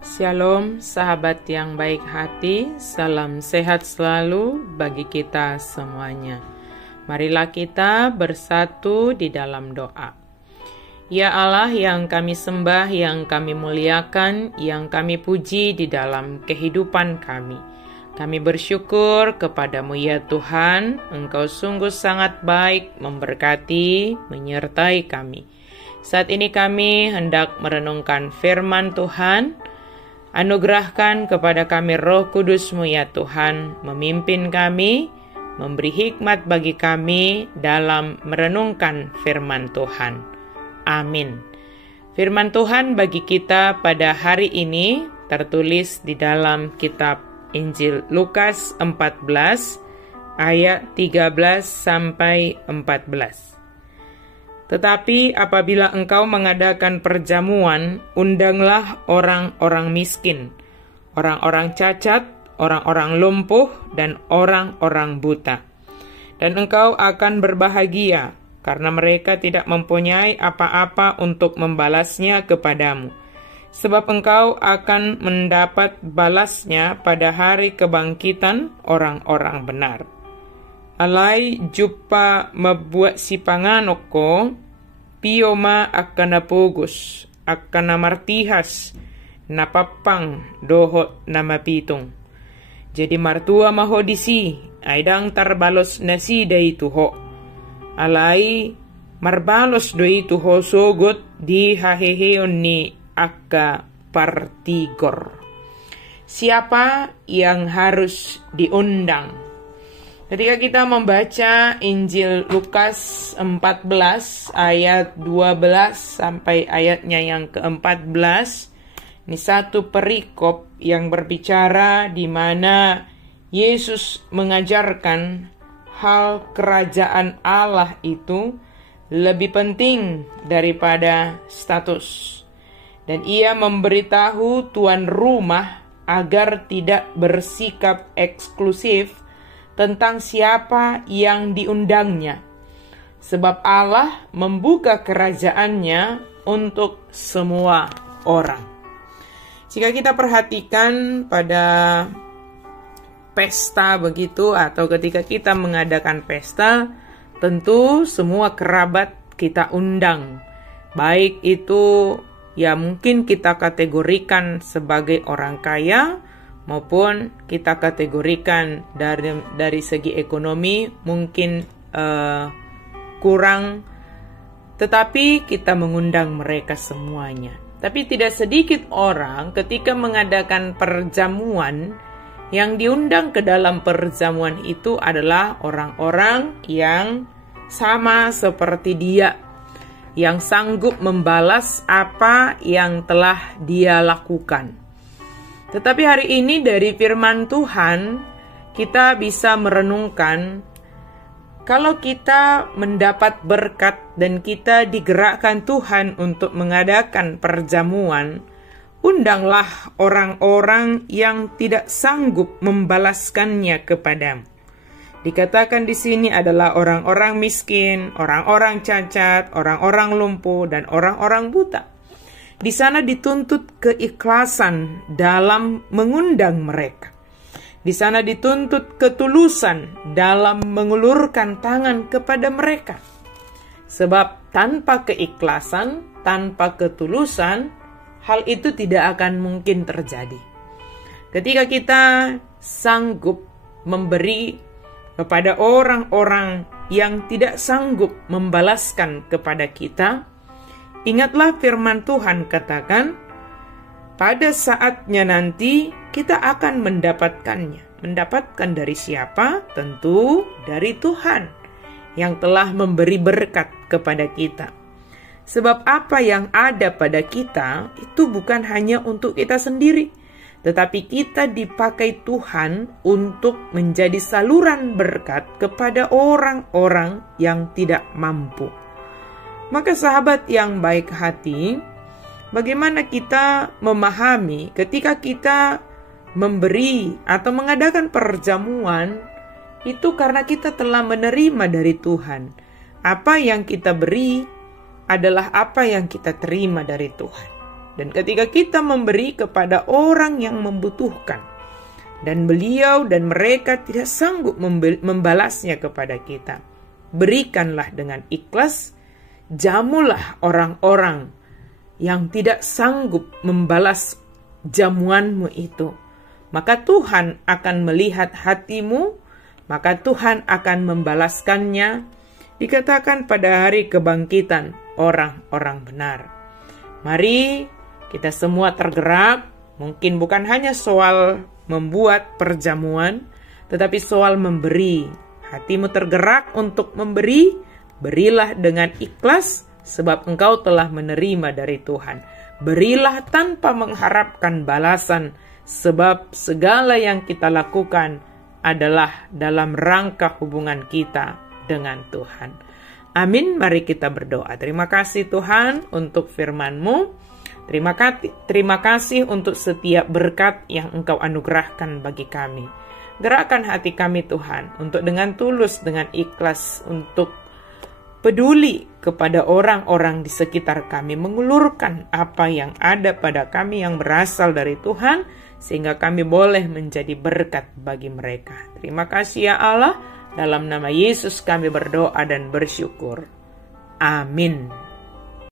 Shalom sahabat yang baik hati, salam sehat selalu bagi kita semuanya. Marilah kita bersatu di dalam doa. Ya Allah yang kami sembah, yang kami muliakan, yang kami puji di dalam kehidupan kami. Kami bersyukur kepadamu ya Tuhan, Engkau sungguh sangat baik, memberkati, menyertai kami. Saat ini kami hendak merenungkan firman Tuhan. Anugerahkan kepada kami Roh Kudus-Mu ya Tuhan, memimpin kami, memberi hikmat bagi kami dalam merenungkan firman Tuhan. Amin. Firman Tuhan bagi kita pada hari ini tertulis di dalam kitab Injil Lukas 14 ayat 13 sampai 14. Tetapi apabila engkau mengadakan perjamuan, undanglah orang-orang miskin, orang-orang cacat, orang-orang lumpuh, dan orang-orang buta. Dan engkau akan berbahagia, karena mereka tidak mempunyai apa-apa untuk membalasnya kepadamu. Sebab engkau akan mendapat balasnya pada hari kebangkitan orang-orang benar. Alai jumpa mabuat si panganoko, pioma akan napugus, akan namartihas, napapang dohot nama pitung. Jadi martua mahodisi, aidang tarbalos nasi day tuho. Alai marbalos doi tuho sogot di haheheon ni akka partigor. Siapa yang harus diundang? Ketika kita membaca Injil Lukas 14 ayat 12 sampai ayatnya yang ke-14, ini satu perikop yang berbicara di mana Yesus mengajarkan hal kerajaan Allah itu lebih penting daripada status. Dan ia memberitahu tuan rumah agar tidak bersikap eksklusif tentang siapa yang diundangnya. Sebab Allah membuka kerajaannya untuk semua orang. Jika kita perhatikan pada pesta begitu, atau ketika kita mengadakan pesta, tentu semua kerabat kita undang. Baik itu ya mungkin kita kategorikan sebagai orang kaya, maupun kita kategorikan dari segi ekonomi mungkin kurang, tetapi kita mengundang mereka semuanya. Tapi tidak sedikit orang ketika mengadakan perjamuan, yang diundang ke dalam perjamuan itu adalah orang-orang yang sama seperti dia, yang sanggup membalas apa yang telah dia lakukan. Tetapi hari ini dari firman Tuhan, kita bisa merenungkan, kalau kita mendapat berkat dan kita digerakkan Tuhan untuk mengadakan perjamuan, undanglah orang-orang yang tidak sanggup membalaskannya kepadamu. Dikatakan di sini adalah orang-orang miskin, orang-orang cacat, orang-orang lumpuh, dan orang-orang buta. Di sana dituntut keikhlasan dalam mengundang mereka. Di sana dituntut ketulusan dalam mengulurkan tangan kepada mereka. Sebab tanpa keikhlasan, tanpa ketulusan, hal itu tidak akan mungkin terjadi. Ketika kita sanggup memberi kepada orang-orang yang tidak sanggup membalaskan kepada kita, ingatlah firman Tuhan katakan, pada saatnya nanti kita akan mendapatkannya. Mendapatkan dari siapa? Tentu dari Tuhan yang telah memberi berkat kepada kita. Sebab apa yang ada pada kita itu bukan hanya untuk kita sendiri, tetapi kita dipakai Tuhan untuk menjadi saluran berkat kepada orang-orang yang tidak mampu. Maka sahabat yang baik hati, bagaimana kita memahami ketika kita memberi atau mengadakan perjamuan, itu karena kita telah menerima dari Tuhan. Apa yang kita beri adalah apa yang kita terima dari Tuhan. Dan ketika kita memberi kepada orang yang membutuhkan, dan beliau dan mereka tidak sanggup membalasnya kepada kita, berikanlah dengan ikhlas, jamulah orang-orang yang tidak sanggup membalas jamuanmu itu. Maka Tuhan akan melihat hatimu, maka Tuhan akan membalaskannya. Dikatakan pada hari kebangkitan orang-orang benar. Mari kita semua tergerak, mungkin bukan hanya soal membuat perjamuan, tetapi soal memberi. Hatimu tergerak untuk memberi, berilah dengan ikhlas, sebab engkau telah menerima dari Tuhan. Berilah tanpa mengharapkan balasan, sebab segala yang kita lakukan adalah dalam rangka hubungan kita dengan Tuhan. Amin, mari kita berdoa. Terima kasih Tuhan untuk firman-Mu. Terima kasih untuk setiap berkat yang Engkau anugerahkan bagi kami. Gerakkan hati kami Tuhan, untuk dengan tulus, dengan ikhlas, untuk peduli kepada orang-orang di sekitar kami, mengulurkan apa yang ada pada kami yang berasal dari Tuhan, sehingga kami boleh menjadi berkat bagi mereka. Terima kasih ya Allah, dalam nama Yesus kami berdoa dan bersyukur. Amin.